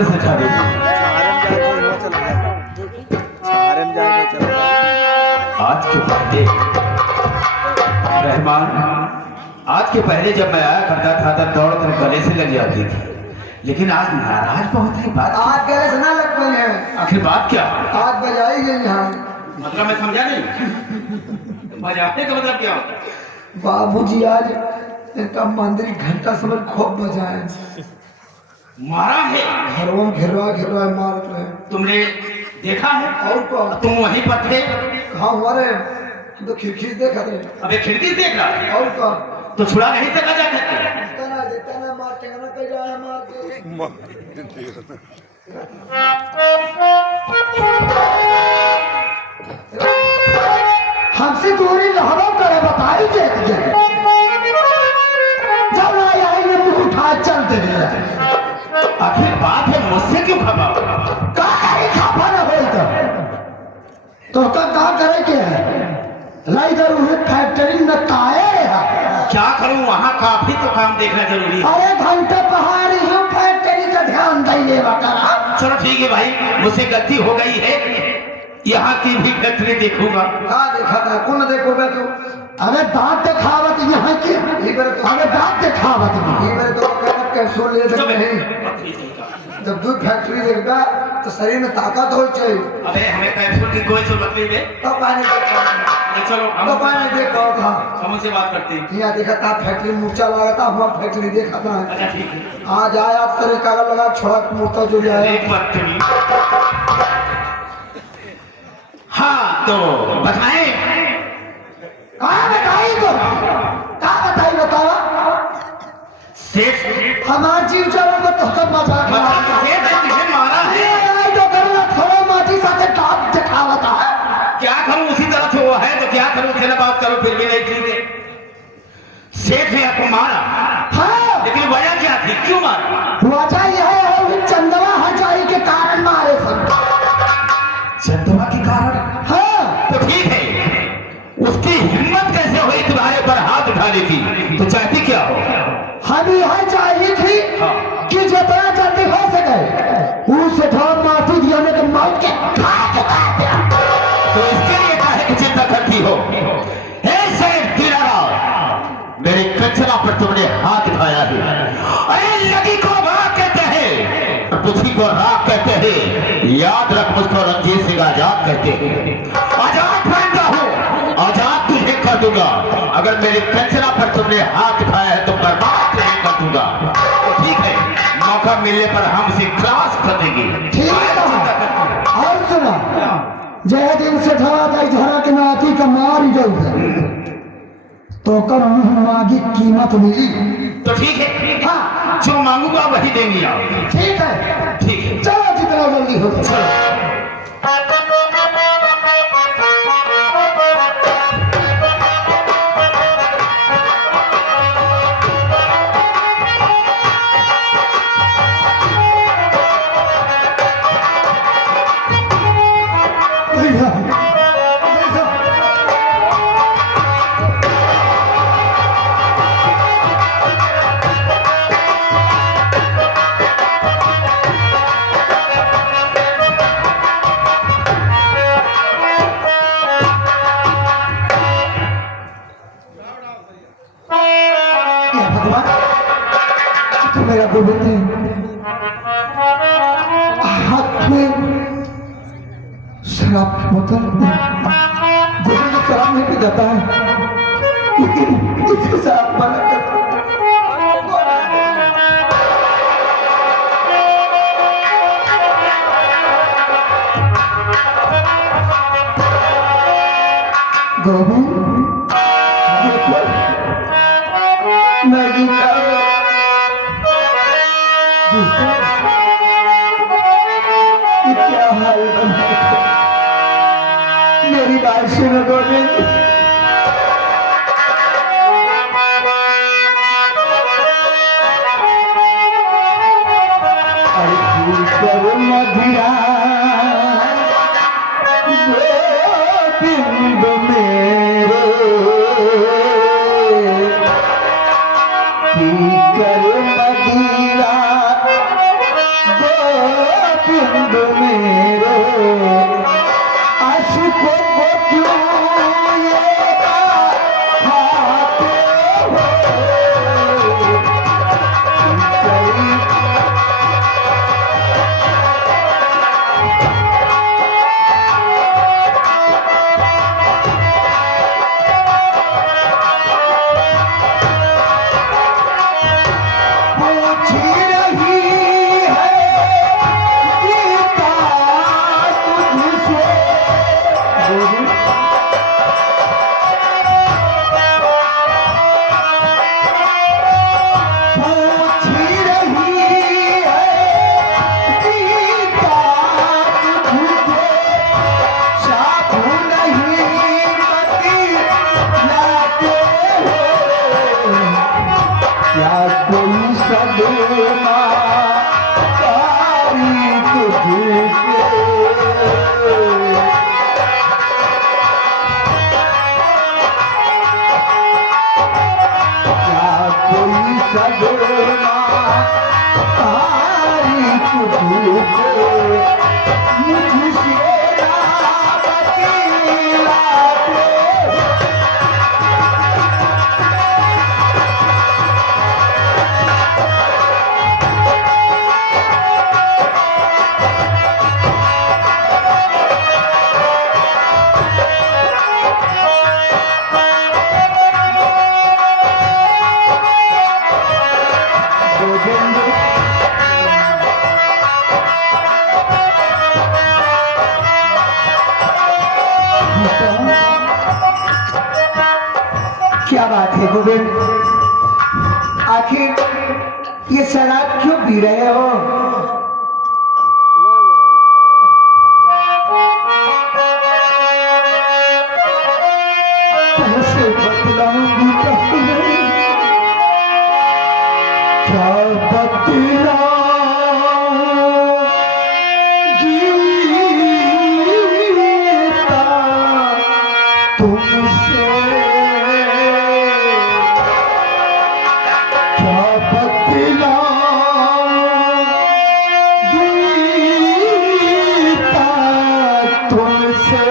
से सिखा दीजिए। आज के पहले रहमान, आज के पहले जब मैं आया करता था तब दौड़ कर गले से लग जाती थी, लेकिन आज नाराज बहुत है। बात आज गले से ना लग पाई है। आखिर बात क्या? आज बजाई गई यहाँ। मतलब मैं समझा नहीं। बजाने का मतलब क्या होता है? बाबूजी आज इनका मंदिर घंटा समय खूब बजाए, मारा है, घरों घिरवा घिरवा मार रहे। तुमने देखा है? और तो तुम वहीं पर थे? कहाँ हुआ रे? हम तो खिड़की से देखा थे। अबे खिड़की से देख रहा है। और तो छुड़ा नहीं सका जाता? देखता ना मार टेंगना कहीं जाए मार के। हमसे दूरी लहरों करे बताई देती है। जब आई ने मुंह उठा चलते रहे। आखिर बात है मुझसे क्यों खबा? काहे खापा ना होई तो का करे के है? लाई इधर उन्हें फैक्ट्री में काहे है? क्या करूं, वहाँ काफी तो काम देखना जरूरी है। अरे घंटे पहाड़ी हूँ, फैक्ट्री का ध्यान दे बकरा। चलो ठीक है भाई, मुझसे गलती हो गई है, यहाँ की भी फैक्ट्री देखूंगा। कहाँ देखा था? कौन देखोगे तू? अबे दांत दिखावत यहाँ की। अबे दांत दिखावत कैप्सूल ले सकते हैं। जब दूध फैक्ट्री देखगा तो शरीर में ताकत हो चाहिए। अबे हमें कैप्सूल की कोई जरूरत नहीं है। तो पानी चलो तो पानी देखो था। हम उनसे बात करते हैं। यहाँ देखा था फैक्ट्री मूर्चा लगा था, हुआ फैक्ट्री देखा था। अच्छा ठीक है। आज आया तेरे कागज लगा छोड़ा मूर्ता जो जाए। एक बात सुनिए। हाँ तो बताएं। कहाँ बताई तो? कहाँ बताई बतावा? सेठ हमारे जीव चलो को तो सब मजाक मतलब सेठ ने मुझे मारा है। ये तो करना थोड़ा माटी साथे टाप दिखावता है। क्या करूं, उसी तरह से वो है तो क्या करूं, उससे बात करो फिर भी नहीं ठीक है। सेठ ने आपको मारा? हाँ। लेकिन वजह क्या थी, क्यों मारा? वजह यह है कि चंदवा हजारी के कारण मारे सब। चंदवा के कारण? हाँ। तो ठीक है, उसकी हिम्मत कैसे हुई तुम्हारे पर हाथ उठाने की? तो चाहती क्या हो? हम यह चाहिए थी कि जितना जल्दी हो सके उसे थोड़ा माफी दिया के मौत के घाट उतार दिया। तो इसके लिए काहे की चिंता करती हो? मेरे कंचना पर तुमने हाथ उठाया है। अरे लगी को राख कहते हैं और तुझी को राख कहते हैं। याद रख, मुझको रंजीत सिंह आजाद कहते हैं। आजाद बनता हूँ, आजाद तुझे कर दूंगा। अगर मेरे कंचना पर तुमने हाथ उठाया है तो बर्बाद तुझे कर दूंगा। तो ठीक है, मौका मिलने पर हम उसे क्रॉस कर देंगे। ठीक है। और सुना, जय दिन से धरा के नाती का मार गई तो कर मांगी कीमत मिली। तो ठीक है, हाँ जो मांगूंगा वही देंगे आप। ठीक है, ठीक है, चलो जितना जल्दी हो चलो। मेरा गोविंद हाथ में शराब की बोतल, गोविंद शराब नहीं पी जाता है लेकिन इसके शराब मना करता है। गोविंद मैं क्या हाल मेरी बात सुनो गोविंद। मधिरा गोविंद मेरे कर मदिरा गोविंद तारीख भूखे मुझसे ना बतलाते। क्या बात है गोविंद, आखिर ये शराब क्यों पी रहे हो? कैसे बतलाऊंगी तुम्हें, क्या बतलाऊं गीता तुमसे, क्या बतलाऊं गीता तुमसे,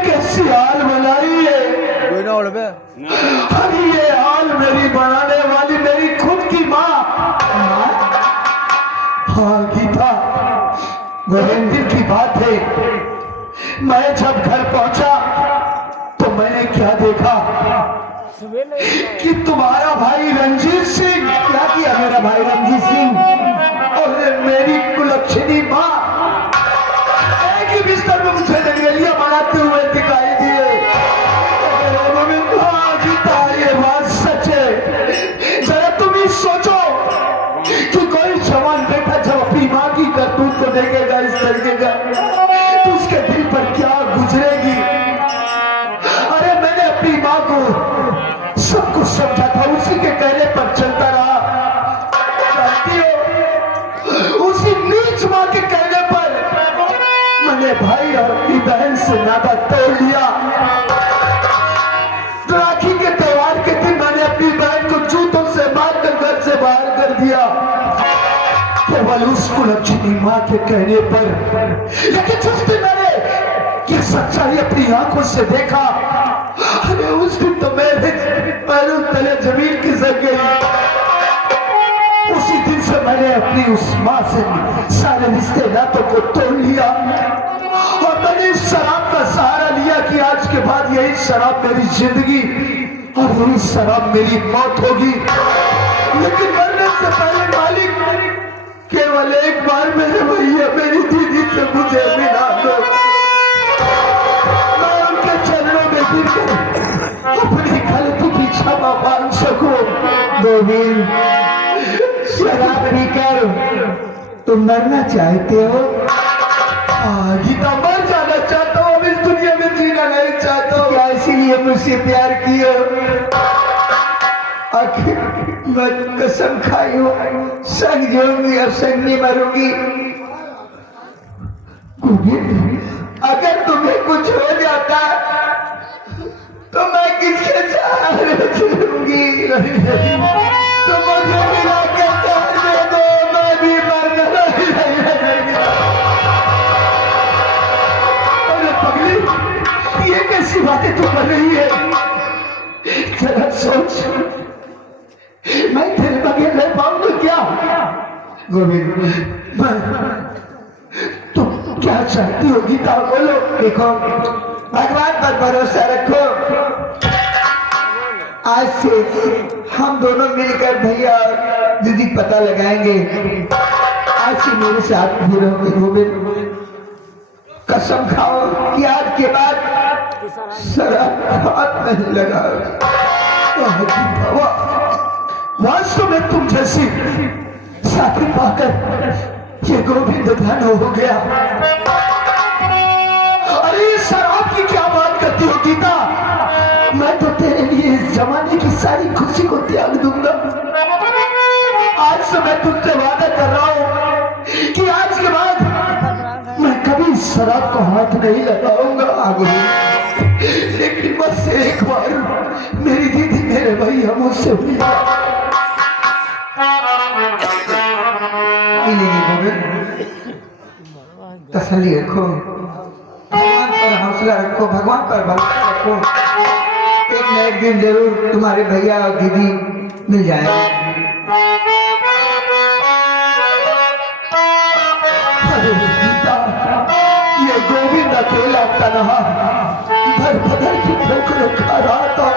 कैसी हाल बताई है, क्या बतलाऊं। अभी ये हाल मेरी बनाने वाली मेरी खुद की माँ। हाँ गीता, गोविंद की बात है। मैं जब घर पहुंचा तो मैंने क्या देखा कि तुम्हारा भाई रंजीत सिंह, क्या किया मेरा भाई रंजीत सिंह और मेरी कुलक्षणी माँ एक ही बिस्तर में मुझे रंगेलियां बनाते हुए दिखाई दिए। ये बात सच है। जरा तुम ही सोचो कि कोई जवान बेटा जब अपनी माँ की करतूत को देखेगा इस तरीके का तो उसके दिल पर क्या गुजरेगी। अरे मैंने अपनी माँ को सब कुछ समझा था, उसी के कहने पर चलता रहा। जानती हो, उसी नीच माँ के कहने अपनी माँ के कहने पर, लेकिन जिस दिन मैंने ये सच्चाई अपनी आंखों से देखा, अरे उस दिन तो मेरे पैरों तले जमीन खिसक गई। उसी दिन से मैंने अपनी उस माँ से सारे रिश्ते नातों को तोड़ लिया और मैंने इस शराब का सहारा लिया कि आज के बाद यही शराब मेरी जिंदगी और यही शराब मेरी मौत होगी। लेकिन मरने से पहले मालिक केवल एक बार मेरे भैया मेरी दीदी से मुझे मिला दो, मैं उनके चरणों में गिरकर अपनी गलती की क्षमा मांग सकूं। गोविंद, शराब पीकर तुम मरना चाहते हो? गीता, मर जाना चाहता हूँ, अब इस दुनिया में जीना नहीं चाहता हूँ। क्या इसीलिए मुझसे प्यार किया? आखिर मैं कसम खाई हूँ, संग जीऊंगी और संग नहीं मरूंगी। अगर तुम्हें कुछ हो जाता तो मैं किसके सहारे जीऊंगी? तो मुझे मिला के दे दो, मैं भी मरना नहीं। अरे पगली, ये कैसी बातें तू कर रही है? जरा सोच, मैं तेरे बगैर रह पाऊंगा क्या? गोविंद, तुम क्या चाहती हो गीता, बोलो। देखो, भगवान पर भरोसा रखो। आज से हम दोनों मिलकर भैया और दीदी पता लगाएंगे। आज से मेरे साथ भी रहोगे गोविंद। कसम खाओ कि आज के बाद शराब हाथ नहीं लगाओगे। वास्तव में तुम जैसी साथी पाकर ये गोविंद धन हो गया। अरे शराब की क्या बात करती हो गीता? मैं तो तेरे लिए इस जमाने की सारी खुशी को त्याग दूंगा। आज से मैं तुमसे वादा कर रहा हूं कि आज के बाद मैं कभी शराब को हाथ नहीं लगाऊंगा। लेकिन बस एक बार मेरी दीदी मेरे भैया मुझसे तसल्ली रखो, भगवान पर हौसला रखो, भगवान पर भरोसा रखो। एक न एक दिन जरूर तुम्हारे भैया और दीदी मिल जाएंगे। अरे गीता, ये गोविंद अकेला तनहा भर भर की ठोकरें खा रहा था।